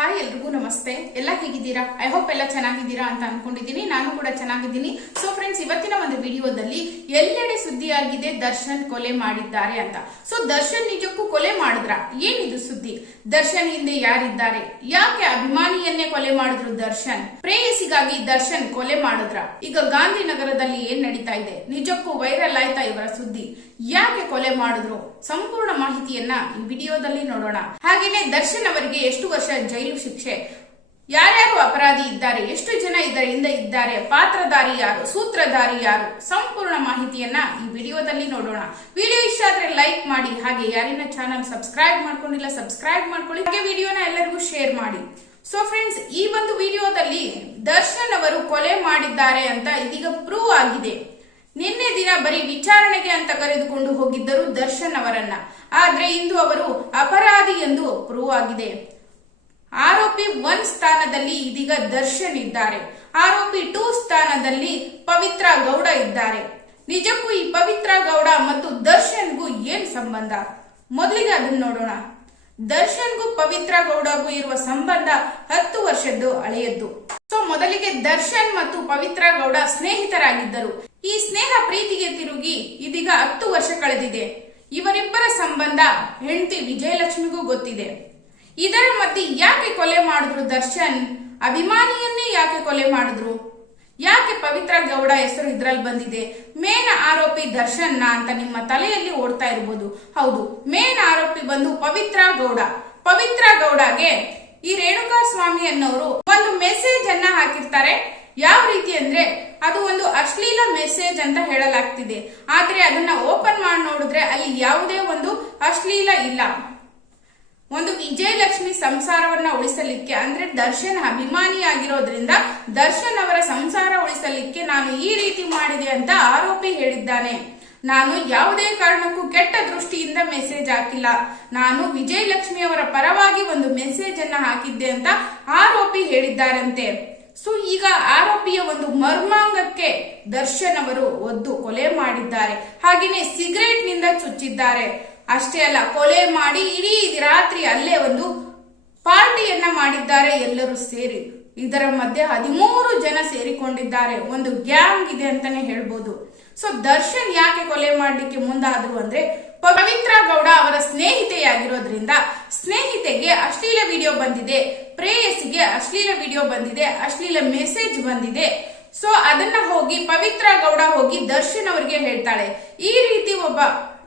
Hi ಎಲ್ರಿಗೂ ನಮಸ್ತೆ. ಎಲ್ಲ ಹೇಗಿದ್ದೀರಾ? ಐ ಹೋಪ್ ಎಲ್ಲ ಚೆನ್ನಾಗಿದ್ದೀರಾ ಅಂತ ಅನ್ಕೊಂಡಿದ್ದೀನಿ. ನಾನು ಕೂಡ ಚೆನ್ನಾಗಿದ್ದೀನಿ. ಸೊ ಫ್ರೆಂಡ್ಸ್ ಇವತ್ತಿನ ಒಂದು ವಿಡಿಯೋದಲ್ಲಿ ಎಲ್ಲೆಡೆ ಸುದ್ದಿಯಾಗಿದೆ ದರ್ಶನ್ ಕೊಲೆ ಮಾಡಿದ್ದಾರೆ ಅಂತ. ಸೊ ದರ್ಶನ್ ನಿಜಕ್ಕೂ ಕೊಲೆ ಮಾಡಿದ್ರ? ಏನಿದು ಸುದ್ದಿ? ದರ್ಶನ್ ಹಿಂದೆ ಯಾರಿದ್ದಾರೆ? ಯಾಕೆ ಅಭಿಮಾನಿಯನ್ನೇ ಕೊಲೆ ಮಾಡಿದ್ರು ದರ್ಶನ್? ಪ್ರೇಯಸಿಗಾಗಿ ದರ್ಶನ್ ಕೊಲೆ ಮಾಡಿದ್ರ? ಈಗ ಗಾಂಧಿನಗರದಲ್ಲಿ ಏನ್ ನಡೀತಾ ಇದೆ? ನಿಜಕ್ಕೂ ವೈರಲ್ ಆಯ್ತಾ ಇವರ ಸುದ್ದಿ? ಯಾಕೆ ಕೊಲೆ ಮಾಡಿದ್ರು? ಸಂಪೂರ್ಣ ಮಾಹಿತಿಯನ್ನ ಈ ವಿಡಿಯೋದಲ್ಲಿ ನೋಡೋಣ. ಹಾಗೇನೆ ದರ್ಶನ್ ಅವರಿಗೆ ಎಷ್ಟು ವರ್ಷ ಜೈಲು ಶಿಕ್ಷೆ. ಯಾರ್ಯಾರು ಅಪರಾಧಿ ಇದ್ದಾರೆ, ಎಷ್ಟು ಜನ ಇದರಿಂದ ಇದ್ದಾರೆ, ಪಾತ್ರಧಾರಿ ಯಾರು, ಸೂತ್ರಧಾರಿ ಯಾರು, ಸಂಪೂರ್ಣ ಮಾಹಿತಿಯನ್ನ ಈ ವಿಡಿಯೋದಲ್ಲಿ ನೋಡೋಣ. ವಿಡಿಯೋ ಇಷ್ಟ ಆದ್ರೆ ಲೈಕ್ ಮಾಡಿ, ಹಾಗೆ ಯಾರಿನ ಚಾನಲ್ ಸಬ್ಸ್ಕ್ರೈಬ್ ಮಾಡ್ಕೊಂಡಿಲ್ಲ, ಸಬ್ಸ್ಕ್ರೈಬ್ ಮಾಡ್ಕೊಳ್ಳಿ. ಹಾಗೆ ವಿಡಿಯೋನ ಎಲ್ಲರಿಗೂ ಶೇರ್ ಮಾಡಿ. ಸೊ ಫ್ರೆಂಡ್ಸ್ ಈ ಒಂದು ವಿಡಿಯೋದಲ್ಲಿ ದರ್ಶನ್ ಅವರು ಕೊಲೆ ಮಾಡಿದ್ದಾರೆ ಅಂತ ಇದೀಗ ಪ್ರೂವ್ ಆಗಿದೆ. ನಿನ್ನೆ ದಿನ ಬರೀ ವಿಚಾರಣೆಗೆ ಅಂತ ಕರೆದುಕೊಂಡು ಹೋಗಿದ್ದರು ದರ್ಶನ್ ಅವರನ್ನ. ಆದ್ರೆ ಇಂದು ಅವರು ಅಪರಾಧಿ ಎಂದು ಪ್ರೂವ್ ಆಗಿದೆ. ಆರೋಪಿ ಒನ್ ಸ್ಥಾನದಲ್ಲಿ ಇದೀಗ ದರ್ಶನ್ ಇದ್ದಾರೆ. ಆರೋಪಿ ಟೂ ಸ್ಥಾನದಲ್ಲಿ ಪವಿತ್ರ ಗೌಡ ಇದ್ದಾರೆ. ನಿಜಕ್ಕೂ ಈ ಪವಿತ್ರ ಗೌಡ ಮತ್ತು ದರ್ಶನ್ಗೂ ಏನ್ ಸಂಬಂಧ? ಮೊದಲಿಗೆ ಅದನ್ನ ನೋಡೋಣ. ದರ್ಶನ್ಗೂ ಪವಿತ್ರ ಗೌಡಗೂ ಇರುವ ಸಂಬಂಧ ಹತ್ತು ವರ್ಷದ್ದು ಹಳೆಯದ್ದು. ಸೊ, ಮೊದಲಿಗೆ ದರ್ಶನ್ ಮತ್ತು ಪವಿತ್ರ ಗೌಡ ಸ್ನೇಹಿತರಾಗಿದ್ದರು. ಈ ಸ್ನೇಹ ಪ್ರೀತಿಗೆ ತಿರುಗಿ ಇದೀಗ ಹತ್ತು ವರ್ಷ ಕಳೆದಿದೆ. ಇವರಿಬ್ಬರ ಸಂಬಂಧ ಹೆಂಡತಿ ವಿಜಯಲಕ್ಷ್ಮಿಗೂ ಗೊತ್ತಿದೆ. ಇದರ ಮಧ್ಯೆ ಯಾಕೆ ಕೊಲೆ ಮಾಡಿದ್ರು ದರ್ಶನ್? ಅಭಿಮಾನಿಯನ್ನೇ ಯಾಕೆ ಕೊಲೆ ಮಾಡಿದ್ರು? ಯಾಕೆ ಪವಿತ್ರ ಗೌಡ ಹೆಸರು ಇದ್ರಲ್ಲಿ ಬಂದಿದೆ? ಮೇನ್ ಆರೋಪಿ ದರ್ಶನ್ ಅಂತ ನಿಮ್ಮ ತಲೆಯಲ್ಲಿ ಓಡ್ತಾ ಇರಬಹುದು ಹೌದು, ಮೇನ್ ಆರೋಪಿ ಬಂದು ಪವಿತ್ರ ಗೌಡ. ಪವಿತ್ರ ಗೌಡಗೆ ಈ ರೇಣುಕಾ ಸ್ವಾಮಿ ಅನ್ನೋರು ಒಂದು ಮೆಸೇಜ್ ಅನ್ನ ಹಾಕಿರ್ತಾರೆ. ಯಾವ ರೀತಿ ಅಂದ್ರೆ, ಅದು ಒಂದು ಅಶ್ಲೀಲ ಮೆಸೇಜ್ ಅಂತ ಹೇಳಲಾಗ್ತಿದೆ. ಆದ್ರೆ ಅದನ್ನ ಓಪನ್ ಮಾಡಿ ನೋಡಿದ್ರೆ ಅಲ್ಲಿ ಯಾವುದೇ ಒಂದು ಅಶ್ಲೀಲ ಇಲ್ಲ. ಒಂದು ವಿಜಯಲಕ್ಷ್ಮಿ ಸಂಸಾರವನ್ನ ಉಳಿಸಲಿಕ್ಕೆ, ಅಂದ್ರೆ ದರ್ಶನ್ ಅಭಿಮಾನಿ ಆಗಿರೋದ್ರಿಂದ ದರ್ಶನ್ ಅವರ ಸಂಸಾರ ಉಳಿಸಲಿಕ್ಕೆ ನಾನು ಈ ರೀತಿ ಮಾಡಿದೆ ಅಂತ ಆರೋಪಿ ಹೇಳಿದ್ದಾನೆ. ನಾನು ಯಾವುದೇ ಕಾರಣಕ್ಕೂ ಕೆಟ್ಟ ದೃಷ್ಟಿಯಿಂದ ಮೆಸೇಜ್ ಹಾಕಿಲ್ಲ. ನಾನು ವಿಜಯಲಕ್ಷ್ಮಿ ಅವರ ಪರವಾಗಿ ಒಂದು ಮೆಸೇಜ್ ಅನ್ನ ಹಾಕಿದ್ದೆ ಅಂತ ಆರೋಪಿ ಹೇಳಿದ್ದಾರಂತೆ. ಸೊ, ಈಗ ಆರೋಪಿಯ ಒಂದು ಮರ್ಮಾಂಗಕ್ಕೆ ದರ್ಶನ್ ಅವರು ಒದ್ದು ಕೊಲೆ ಮಾಡಿದ್ದಾರೆ. ಹಾಗೆಯೇ ಸಿಗರೇಟ್ನಿಂದ ಚುಚ್ಚಿದ್ದಾರೆ. ಅಷ್ಟೇ ಅಲ್ಲ, ಕೊಲೆ ಮಾಡಿ ಇಡೀ ರಾತ್ರಿ ಅಲ್ಲೇ ಒಂದು ಪಾರ್ಟಿಯನ್ನ ಮಾಡಿದ್ದಾರೆ ಎಲ್ಲರೂ ಸೇರಿ. ಇದರ ಮಧ್ಯೆ ಹದಿಮೂರು ಜನ ಸೇರಿಕೊಂಡಿದ್ದಾರೆ. ಒಂದು ಗ್ಯಾಂಗ್ ಇದೆ ಅಂತಾನೆ ಹೇಳ್ಬೋದು. ಸೊ ದರ್ಶನ್ ಯಾಕೆ ಕೊಲೆ ಮಾಡಲಿಕ್ಕೆ ಮುಂದಾದ್ರು ಅಂದ್ರೆ, ಪವಿತ್ರ ಗೌಡ ಅವರ ಸ್ನೇಹಿತೆಯಾಗಿರೋದ್ರಿಂದ ಸ್ನೇಹಿತೆಗೆ ಅಶ್ಲೀಲ ವಿಡಿಯೋ ಬಂದಿದೆ. ಪ್ರೇಯಸಿಗೆ ಅಶ್ಲೀಲ ವಿಡಿಯೋ ಬಂದಿದೆ. ಅಶ್ಲೀಲ ಮೆಸೇಜ್ ಬಂದಿದೆ. ಸೊ ಅದನ್ನ ಹೋಗಿ ಪವಿತ್ರ ಗೌಡ ಹೋಗಿ ದರ್ಶನ್ ಅವರಿಗೆ ಹೇಳ್ತಾಳೆ. ಈ ರೀತಿ ಒಬ್ಬ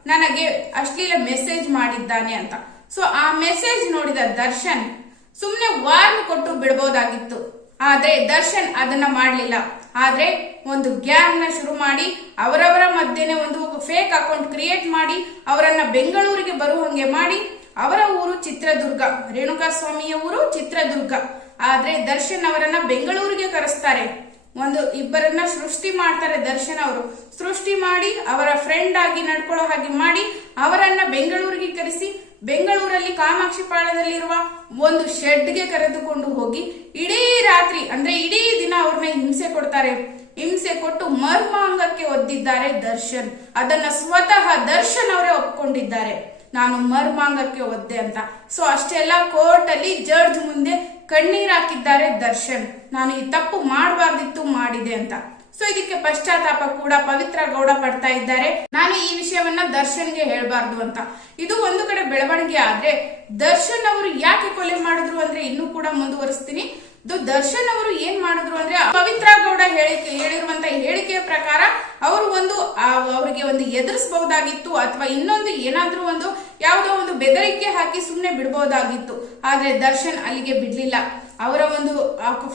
ನನಗೆ ಅಶ್ಲೀಲ ಮೆಸೇಜ್ ಮಾಡಿದ್ದಾನೆ ಅಂತ. ಸೊ ಆ ಮೆಸೇಜ್ ನೋಡಿದ ದರ್ಶನ್ ಸುಮ್ನೆ ವಾರ್ನ್ ಕೊಟ್ಟು ಬಿಡಬಹುದಾಗಿತ್ತು ಆದ್ರೆ ದರ್ಶನ್ ಅದನ್ನ ಮಾಡಲಿಲ್ಲ. ಆದ್ರೆ ಒಂದು ಗ್ಯಾಂಗ್ನ ಶುರು ಮಾಡಿ, ಅವರವರ ಮಧ್ಯೆನೆ ಒಂದು ಫೇಕ್ ಅಕೌಂಟ್ ಕ್ರಿಯೇಟ್ ಮಾಡಿ, ಅವರನ್ನ ಬೆಂಗಳೂರಿಗೆ ಬರುವಂಗೆ ಮಾಡಿ, ಅವರ ಊರು ಚಿತ್ರದುರ್ಗ ರೇಣುಕಾ ಸ್ವಾಮಿಯ ಊರು ಚಿತ್ರದುರ್ಗ. ಆದ್ರೆ ದರ್ಶನ್ ಅವರನ್ನ ಬೆಂಗಳೂರಿಗೆ ಕರೆಸ್ತಾರೆ. ಒಂದು ಇಬ್ಬರನ್ನ ಸೃಷ್ಟಿ ಮಾಡ್ತಾರೆ ದರ್ಶನ್ ಅವರು. ಸೃಷ್ಟಿ ಮಾಡಿ, ಅವರ ಫ್ರೆಂಡ್ ಆಗಿ ನಡ್ಕೊಳ್ಳೋ ಹಾಗೆ ಮಾಡಿ, ಅವರನ್ನ ಬೆಂಗಳೂರಿಗೆ ಕರೆಸಿ, ಬೆಂಗಳೂರಲ್ಲಿ ಕಾಮಾಕ್ಷಿ ಪಾಳದಲ್ಲಿರುವ ಒಂದು ಶೆಡ್ಗೆ ಕರೆದುಕೊಂಡು ಹೋಗಿ, ಇಡೀ ರಾತ್ರಿ, ಅಂದ್ರೆ ಇಡೀ ದಿನ ಅವ್ರನ್ನ ಹಿಂಸೆ ಕೊಡ್ತಾರೆ. ಹಿಂಸೆ ಕೊಟ್ಟು ಮರ್ಮಾಂಗಕ್ಕೆ ಒದ್ದಿದ್ದಾರೆ ದರ್ಶನ್. ಅದನ್ನ ಸ್ವತಃ ದರ್ಶನ್ ಅವರೇ ಒಪ್ಕೊಂಡಿದ್ದಾರೆ. ನಾನು ಮರ್ಮಾಂಗಕ್ಕೆ ಒದ್ದೆ ಅಂತ. ಸೊ ಅಷ್ಟೆಲ್ಲ ಕೋರ್ಟ್ ಅಲ್ಲಿ ಜಡ್ಜ್ ಮುಂದೆ ಕಣ್ಣೀರ್ ಹಾಕಿದ್ದಾರೆ ದರ್ಶನ್. ನಾನು ಈ ತಪ್ಪು ಮಾಡಬಾರ್ದಿತ್ತು ಮಾಡಿದೆ ಅಂತ. ಸೊ ಇದಕ್ಕೆ ಪಶ್ಚಾತ್ತಾಪ ಕೂಡ ಪವಿತ್ರ ಗೌಡ ಪಡ್ತಾ ಇದ್ದಾರೆ. ನಾನು ಈ ವಿಷಯವನ್ನ ದರ್ಶನ್ಗೆ ಹೇಳ್ಬಾರ್ದು ಅಂತ. ಇದು ಒಂದು ಕಡೆ ಬೆಳವಣಿಗೆ ಆದ್ರೆ ದರ್ಶನ್ ಅವರು ಯಾಕೆ ಕೊಲೆ ಮಾಡಿದ್ರು ಅಂದ್ರೆ ಇನ್ನೂ ಕೂಡ ಮುಂದುವರಿಸ್ತೀನಿ. ದರ್ಶನ್ ಅವರು ಏನ್ ಮಾಡಿದ್ರು ಅಂದ್ರೆ ಪವಿತ್ರ ಗೌಡ ಹೇಳಿಕೆ, ಹೇಳಿರುವಂತ ಹೇಳಿಕೆಯ ಪ್ರಕಾರ ಅವರು ಒಂದು ಅವರಿಗೆ ಒಂದು ಎದುರಿಸಬಹುದಾಗಿತ್ತು ಅಥವಾ ಇನ್ನೊಂದು ಏನಾದ್ರೂ ಒಂದು ಯಾವುದೋ ಒಂದು ಬೆದರಿಕೆ ಹಾಕಿ ಸುಮ್ಮನೆ ಬಿಡಬಹುದಾಗಿತ್ತು. ಆದ್ರೆ ದರ್ಶನ್ ಅಲ್ಲಿಗೆ ಬಿಡ್ಲಿಲ್ಲ. ಅವರ ಒಂದು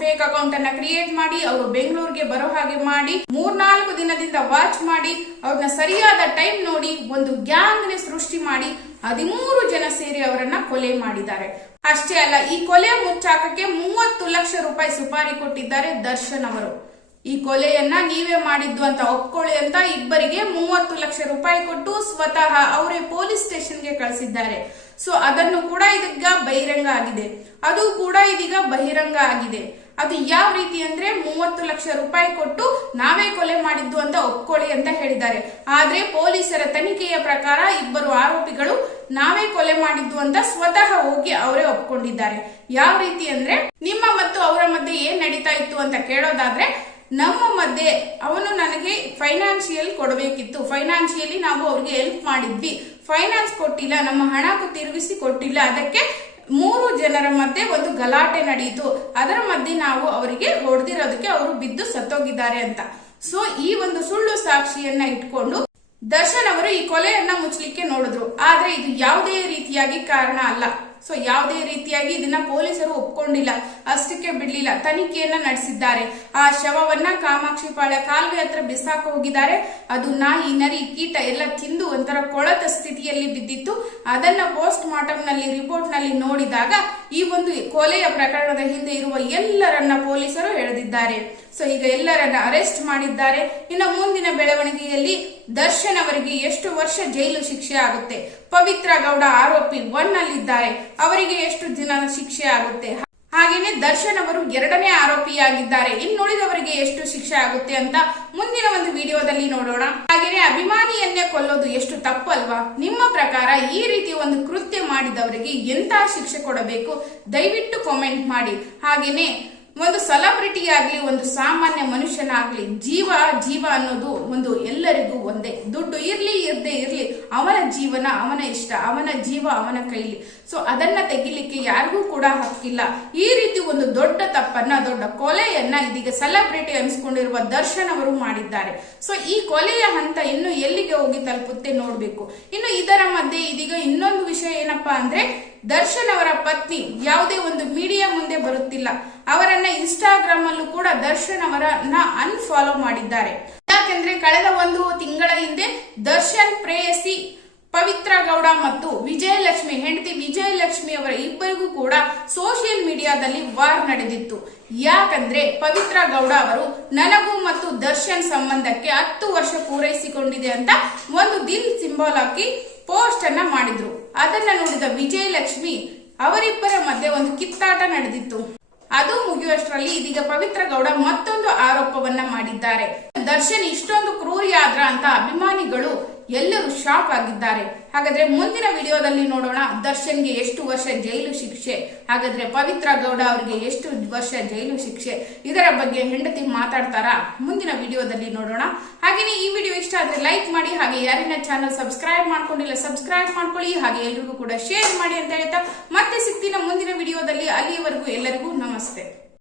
ಫೇಕ್ ಅಕೌಂಟ್ ಅನ್ನ ಕ್ರಿಯೇಟ್ ಮಾಡಿ, ಅವರು ಬೆಂಗಳೂರಿಗೆ ಬರೋ ಹಾಗೆ ಮಾಡಿ, ಮೂರ್ನಾಲ್ಕು ದಿನದಿಂದ ವಾಚ್ ಮಾಡಿ, ಅವ್ರನ್ನ ಸರಿಯಾದ ಟೈಮ್ ನೋಡಿ, ಒಂದು ಗ್ಯಾಂಗ್ ಸೃಷ್ಟಿ ಮಾಡಿ, ಹದಿಮೂರು ಜನ ಸೇರಿ ಅವರನ್ನ ಕೊಲೆ ಮಾಡಿದ್ದಾರೆ. ಅಷ್ಟೇ ಅಲ್ಲ, ಈ ಕೊಲೆ ಮುಚ್ಚಾಕಕ್ಕೆ ಮೂವತ್ತು ಲಕ್ಷ ರೂಪಾಯಿ ಸುಪಾರಿ ಕೊಟ್ಟಿದ್ದಾರೆ ದರ್ಶನ್ ಅವರು. ಈ ಕೊಲೆಯನ್ನ ನೀವೇ ಮಾಡಿದ್ದು ಅಂತ ಒಪ್ಕೊಳ್ಳಿ ಅಂತ ಇಬ್ಬರಿಗೆ ಮೂವತ್ತು ಲಕ್ಷ ರೂಪಾಯಿ ಕೊಟ್ಟು ಸ್ವತಃ ಅವರೇ ಪೊಲೀಸ್ ಸ್ಟೇಷನ್ಗೆ ಕಳಿಸಿದ್ದಾರೆ. ಸೊ, ಅದನ್ನು ಕೂಡ ಇದೀಗ ಬಹಿರಂಗ ಆಗಿದೆ. ಅದು ಕೂಡ ಇದೀಗ ಬಹಿರಂಗ ಆಗಿದೆ. ಅದು ಯಾವ ರೀತಿ ಅಂದ್ರೆ ಮೂವತ್ತು ಲಕ್ಷ ರೂಪಾಯಿ ಕೊಟ್ಟು ನಾವೇ ಕೊಲೆ ಮಾಡಿದ್ದು ಅಂತ ಒಪ್ಕೊಳ್ಳಿ ಅಂತ ಹೇಳಿದ್ದಾರೆ. ಆದ್ರೆ ಪೊಲೀಸರ ತನಿಖೆಯ ಪ್ರಕಾರ ಇಬ್ಬರು ಆರೋಪಿಗಳು ನಾವೇ ಕೊಲೆ ಮಾಡಿದ್ದು ಅಂತ ಸ್ವತಃ ಹೋಗಿ ಅವರೇ ಒಪ್ಕೊಂಡಿದ್ದಾರೆ. ಯಾವ ರೀತಿ ಅಂದ್ರೆ ನಿಮ್ಮ ಮತ್ತು ಅವರ ಮಧ್ಯೆ ಏನ್ ನಡೀತಾ ಇತ್ತು ಅಂತ ಕೇಳೋದಾದ್ರೆ ನಮ್ಮ ಮಧ್ಯೆ ಅವನು ನನಗೆ ಫೈನಾನ್ಷಿಯಲ್ ಕೊಡಬೇಕಿತ್ತು. ಫೈನಾನ್ಷಿಯಲಿ ನಾವು ಅವ್ರಿಗೆ ಹೆಲ್ಪ್ ಮಾಡಿದ್ವಿ. ಫೈನಾನ್ಸ್ ಕೊಟ್ಟಿಲ್ಲ, ನಮ್ಮ ಹಣಕ್ಕೂ ತಿರುಗಿಸಿ ಕೊಟ್ಟಿಲ್ಲ. ಅದಕ್ಕೆ ಮೂರು ಜನರ ಮಧ್ಯೆ ಒಂದು ಗಲಾಟೆ ನಡೆಯಿತು ಅದರ ಮಧ್ಯೆ ನಾವು ಅವರಿಗೆ ಹೊಡೆದಿರೋದಕ್ಕೆ ಅವರು ಬಿದ್ದು ಸತ್ತೋಗಿದ್ದಾರೆ ಅಂತ. ಸೊ ಈ ಒಂದು ಸುಳ್ಳು ಸಾಕ್ಷಿಯನ್ನ ಇಟ್ಕೊಂಡು ದರ್ಶನ್ ಅವರು ಈ ಕೊಲೆಯನ್ನ ಮುಚ್ಚಲಿಕ್ಕೆ ನೋಡಿದ್ರು. ಆದ್ರೆ ಇದು ಯಾವುದೇ ರೀತಿಯಾಗಿ ಕಾರಣ ಅಲ್ಲ. ಸೊ ಯಾವುದೇ ರೀತಿಯಾಗಿ ಇದನ್ನ ಪೊಲೀಸರು ಒಪ್ಕೊಂಡಿಲ್ಲ, ಅಷ್ಟಕ್ಕೆ ಬಿಡ್ಲಿಲ್ಲ, ತನಿಖೆಯನ್ನ ನಡೆಸಿದ್ದಾರೆ. ಆ ಶವವನ್ನ ಕಾಮಾಕ್ಷಿ ಪಾಳ್ಯ ಕಾಲುವೆ ಹತ್ರ ಬಿಸಾಕ ಹೋಗಿದ್ದಾರೆ. ಅದು ನಾಯಿ, ನರಿ, ಕೀಟ ಎಲ್ಲ ತಿಂದು ಒಂಥರ ಕೊಳತ ಸ್ಥಿತಿಯಲ್ಲಿ ಬಿದ್ದಿತ್ತು. ಅದನ್ನ ಪೋಸ್ಟ್ ಮಾರ್ಟಮ್ನಲ್ಲಿ ರಿಪೋರ್ಟ್ನಲ್ಲಿ ನೋಡಿದಾಗ ಈ ಒಂದು ಕೊಲೆಯ ಪ್ರಕರಣದ ಹಿಂದೆ ಇರುವ ಎಲ್ಲರನ್ನ ಪೊಲೀಸರು ಎಳೆದಿದ್ದಾರೆ. ಸೊ ಈಗ ಎಲ್ಲರನ್ನ ಅರೆಸ್ಟ್ ಮಾಡಿದ್ದಾರೆ. ಇನ್ನು ಮುಂದಿನ ಬೆಳವಣಿಗೆಯಲ್ಲಿ ದರ್ಶನ್ ಅವರಿಗೆ ಎಷ್ಟು ವರ್ಷ ಜೈಲು ಶಿಕ್ಷೆ ಆಗುತ್ತೆ? ಪವಿತ್ರ ಗೌಡ ಆರೋಪಿ ಒನ್ ಅಲ್ಲಿದ್ದಾರೆ ಅವರಿಗೆ ಎಷ್ಟು ದಿನ ಶಿಕ್ಷೆ ಆಗುತ್ತೆ? ಹಾಗೇನೆ ದರ್ಶನ್ ಅವರು ಎರಡನೇ ಆರೋಪಿಯಾಗಿದ್ದಾರೆ. ಇನ್ನುಳಿದವರಿಗೆ ಎಷ್ಟು ಶಿಕ್ಷೆ ಆಗುತ್ತೆ ಅಂತ ಮುಂದಿನ ಒಂದು ವಿಡಿಯೋದಲ್ಲಿ ನೋಡೋಣ. ಹಾಗೇನೆ ಅಭಿಮಾನಿಯನ್ನೇ ಕೊಲ್ಲೋದು ಎಷ್ಟು ತಪ್ಪಲ್ವಾ? ನಿಮ್ಮ ಪ್ರಕಾರ ಈ ರೀತಿ ಒಂದು ಕೃತ್ಯ ಮಾಡಿದವರಿಗೆ ಎಂತಹ ಶಿಕ್ಷೆ ಕೊಡಬೇಕು? ದಯವಿಟ್ಟು ಕಾಮೆಂಟ್ ಮಾಡಿ. ಹಾಗೇನೆ ಒಂದು ಸೆಲೆಬ್ರಿಟಿ ಆಗ್ಲಿ, ಒಂದು ಸಾಮಾನ್ಯ ಮನುಷ್ಯನಾಗ್ಲಿ, ಜೀವ ಜೀವ ಅನ್ನೋದು ಒಂದು ಎಲ್ಲರಿಗೂ ಒಂದೇ. ದುಡ್ಡು ಇರ್ಲಿ, ಇರದೇ ಇರ್ಲಿ, ಅವನ ಜೀವನ, ಅವನ ಇಷ್ಟ, ಅವನ ಜೀವ, ಅವನ ಕೈಲಿ. ಸೊ ಅದನ್ನ ತೆಗಿಲಿಕ್ಕೆ ಯಾರಿಗೂ ಕೂಡ ಹಕ್ಕಿಲ್ಲ. ಈ ರೀತಿ ಒಂದು ದೊಡ್ಡ ತಪ್ಪನ್ನ, ದೊಡ್ಡ ಕೊಲೆಯನ್ನ ಇದೀಗ ಸೆಲೆಬ್ರಿಟಿ ಅನಿಸ್ಕೊಂಡಿರುವ ದರ್ಶನ್ ಅವರು ಮಾಡಿದ್ದಾರೆ. ಸೊ ಈ ಕೊಲೆಯ ಹಂತ ಇನ್ನು ಎಲ್ಲಿಗೆ ಹೋಗಿ ತಲುಪುತ್ತೆ ನೋಡ್ಬೇಕು. ಇನ್ನು ಇದರ ಮಧ್ಯೆ ಇದೀಗ ಇನ್ನೊಂದು ವಿಷಯ ಏನಪ್ಪಾ ಅಂದ್ರೆ, ದರ್ಶನ್ ಅವರ ಪತ್ನಿ ಯಾವುದೇ ಒಂದು ಮೀಡಿಯಾ ಮುಂದೆ ಬರುತ್ತಿಲ್ಲ. ಅವರನ್ನ ಇನ್ಸ್ಟಾಗ್ರಾಮ್ ಅಲ್ಲೂ ಕೂಡ ದರ್ಶನ್ ಅವರನ್ನ ಅನ್ಫಾಲೋ ಮಾಡಿದ್ದಾರೆ. ಯಾಕೆಂದ್ರೆ, ಕಳೆದ ಒಂದು ತಿಂಗಳ ಹಿಂದೆ ದರ್ಶನ್ ಪ್ರೇಯಸಿ ಪವಿತ್ರ ಗೌಡ ಮತ್ತು ವಿಜಯಲಕ್ಷ್ಮಿ, ಹೆಂಡತಿ ವಿಜಯಲಕ್ಷ್ಮಿ ಅವರ ಇಬ್ಬರಿಗೂ ಕೂಡ ಸೋಷಿಯಲ್ ಮೀಡಿಯಾದಲ್ಲಿ ವಾರ್ ನಡೆದಿತ್ತು. ಯಾಕಂದ್ರೆ ಪವಿತ್ರ ಗೌಡ ಅವರು ನನಗೂ ಮತ್ತು ದರ್ಶನ್ ಸಂಬಂಧಕ್ಕೆ ಹತ್ತು ವರ್ಷ ಪೂರೈಸಿಕೊಂಡಿದೆ ಅಂತ ಒಂದು ದಿಲ್ ಸಿಂಬಲ್ ಹಾಕಿ ಪೋಸ್ಟ್ ಅನ್ನ ಮಾಡಿದ್ರು. ಅದನ್ನ ನೋಡಿದ ವಿಜಯಲಕ್ಷ್ಮಿ ಅವರಿಬ್ಬರ ಮಧ್ಯೆ ಒಂದು ಕಿತ್ತಾಟ ನಡೆದಿತ್ತು. ಅದು ಮುಗಿಯುವಷ್ಟರಲ್ಲಿ ಇದೀಗ ಪವಿತ್ರ ಗೌಡ ಮತ್ತೊಂದು ಆರೋಪವನ್ನ ಮಾಡಿದ್ದಾರೆ. ದರ್ಶನ್ ಇಷ್ಟೊಂದು ಕ್ರೂರಿಯಾದ್ರ ಅಂತ ಅಭಿಮಾನಿಗಳು ಎಲ್ಲರೂ ಶಾಕ್ ಆಗಿದ್ದಾರೆ. ಹಾಗಾದ್ರೆ ಮುಂದಿನ ವಿಡಿಯೋದಲ್ಲಿ ನೋಡೋಣ ದರ್ಶನ್ಗೆ ಎಷ್ಟು ವರ್ಷ ಜೈಲು ಶಿಕ್ಷೆ, ಹಾಗಾದ್ರೆ ಪವಿತ್ರ ಗೌಡ ಅವರಿಗೆ ಎಷ್ಟು ವರ್ಷ ಜೈಲು ಶಿಕ್ಷೆ, ಇದರ ಬಗ್ಗೆ ಹೆಂಡತಿ ಮಾತಾಡ್ತಾರಾ ಮುಂದಿನ ವಿಡಿಯೋದಲ್ಲಿ ನೋಡೋಣ. ಹಾಗೆಯೇ ಈ ವಿಡಿಯೋ ಇಷ್ಟ ಆದ್ರೆ ಲೈಕ್ ಮಾಡಿ, ಹಾಗೆ ಯಾರಿನ ಚಾನಲ್ ಸಬ್ಸ್ಕ್ರೈಬ್ ಮಾಡ್ಕೊಂಡಿಲ್ಲ ಸಬ್ಸ್ಕ್ರೈಬ್ ಮಾಡ್ಕೊಳ್ಳಿ, ಹಾಗೆ ಎಲ್ರಿಗೂ ಕೂಡ ಶೇರ್ ಮಾಡಿ ಅಂತ ಹೇಳ್ತಾ ಮತ್ತೆ ಸಿಗ್ತೀನ ಮುಂದಿನ ವಿಡಿಯೋದಲ್ಲಿ. ಅಲ್ಲಿಯವರೆಗೂ ಎಲ್ಲರಿಗೂ ನಮಸ್ತೆ.